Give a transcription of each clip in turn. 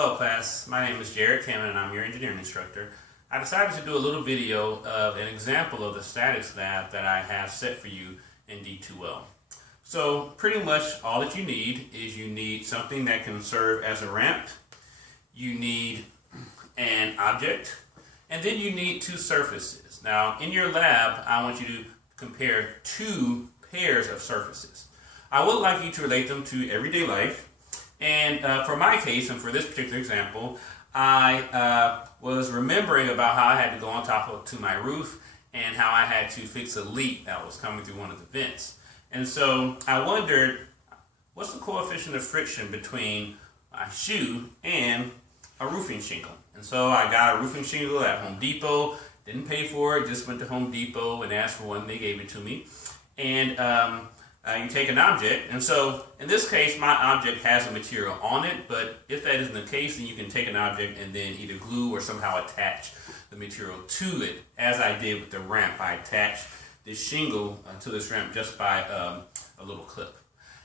Hello class, my name is Jared Cameron and I'm your engineering instructor. I decided to do a little video of an example of the statics lab that I have set for you in D2L. So pretty much all that you need something that can serve as a ramp, you need an object, and then you need two surfaces. Now in your lab I want you to compare two pairs of surfaces. I would like you to relate them to everyday life. And for my case, and for this particular example, I was remembering about how I had to go on top to my roof and how I had to fix a leak that was coming through one of the vents. And so I wondered, what's the coefficient of friction between my shoe and a roofing shingle? And so I got a roofing shingle at Home Depot, didn't pay for it, just went to Home Depot and asked for one, they gave it to me. And you take an object, and so in this case my object has a material on it, but if that isn't the case, then you can take an object and then either glue or somehow attach the material to it, as I did with the ramp. I attached this shingle to this ramp just by a little clip.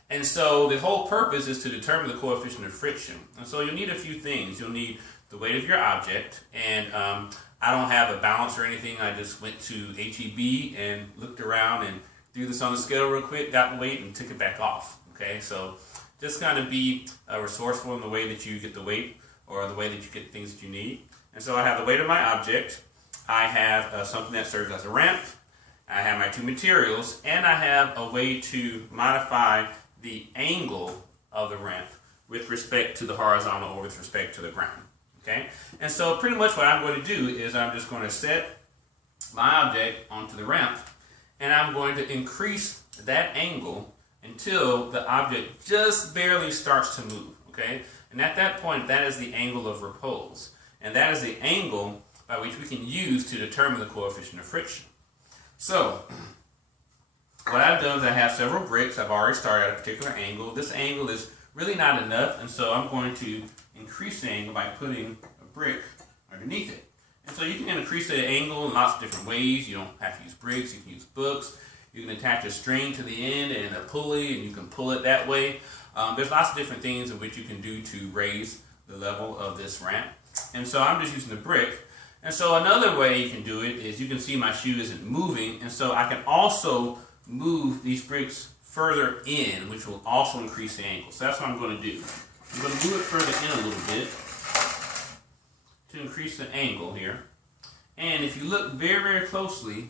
And so the whole purpose is to determine the coefficient of friction. And so you'll need a few things. You'll need the weight of your object, and I don't have a balance or anything. I just went to HEB and looked around and threw this on the scale real quick, got the weight, and took it back off. Okay, so just kind of be resourceful in the way that you get the weight or the way that you get things that you need. And so I have the weight of my object, I have something that serves as a ramp, I have my two materials, and I have a way to modify the angle of the ramp with respect to the horizontal or with respect to the ground. Okay, and so pretty much what I'm going to do is I'm just going to set my object onto the ramp, and I'm going to increase that angle until the object just barely starts to move, okay? And at that point, that is the angle of repose. And that is the angle by which we can use to determine the coefficient of friction. So, what I've done is I have several bricks. I've already started at a particular angle. This angle is really not enough, and so I'm going to increase the angle by putting a brick underneath it. And so you can increase the angle in lots of different ways. You don't have to use bricks, you can use books. You can attach a string to the end and a pulley, and you can pull it that way. There's lots of different things in which you can do to raise the level of this ramp. And so I'm just using the brick. And so another way you can do it is you can see my shoe isn't moving, and so I can also move these bricks further in, which will also increase the angle. So that's what I'm going to do. I'm going to move it further in a little bit to increase the angle here. And if you look very, very closely,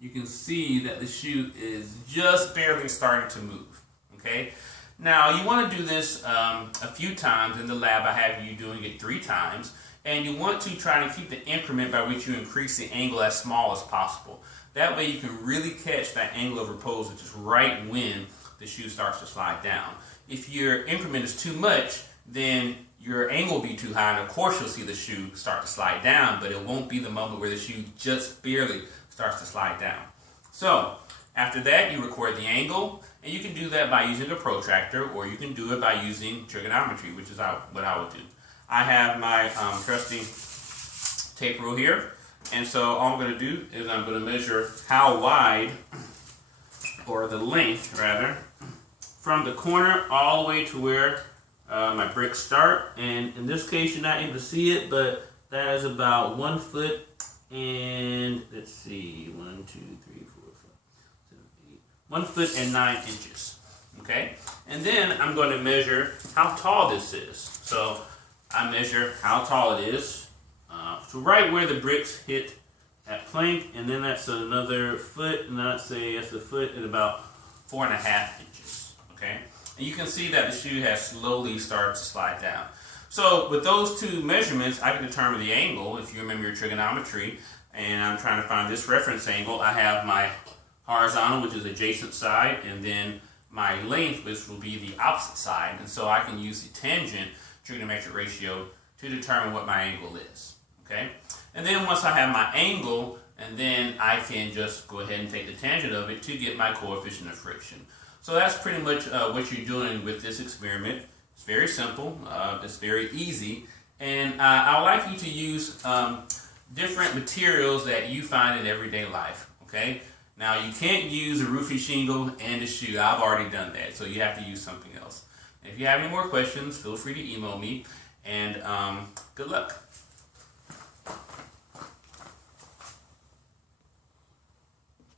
you can see that the shoe is just barely starting to move. Okay? Now, you want to do this a few times in the lab. I have you doing it 3 times. And you want to try to keep the increment by which you increase the angle as small as possible. That way you can really catch that angle of repose, which is right when the shoe starts to slide down. If your increment is too much, then your angle will be too high, and of course you'll see the shoe start to slide down, but it won't be the moment where the shoe just barely starts to slide down. So after that, you record the angle, and you can do that by using a protractor, or you can do it by using trigonometry, which is what I would do. I have my trusty tape rule here, and so all I'm going to do is I'm going to measure how wide, or the length rather, from the corner all the way to where my bricks start. And in this case you're not able to see it, but that is about 1 foot and, let's see, 1, 2, 3, 4, 5, 7, 8, 1 foot and 9 inches. Okay, and then I'm going to measure how tall this is. So I measure how tall it is, so right where the bricks hit that plank, and then that's another foot, and I'd say that's a foot and about 4.5 inches. Okay, and you can see that the shoe has slowly started to slide down. So with those two measurements, I can determine the angle. If you remember your trigonometry, and I'm trying to find this reference angle, I have my horizontal, which is adjacent side, and then my length, which will be the opposite side. And so I can use the tangent trigonometric ratio to determine what my angle is. Okay, and then once I have my angle, and then I can just go ahead and take the tangent of it to get my coefficient of friction. So that's pretty much what you're doing with this experiment. It's very simple, it's very easy, and I would like you to use different materials that you find in everyday life. Okay, now you can't use a roofing shingle and a shoe. I've already done that, so you have to use something else. If you have any more questions, feel free to email me, and good luck.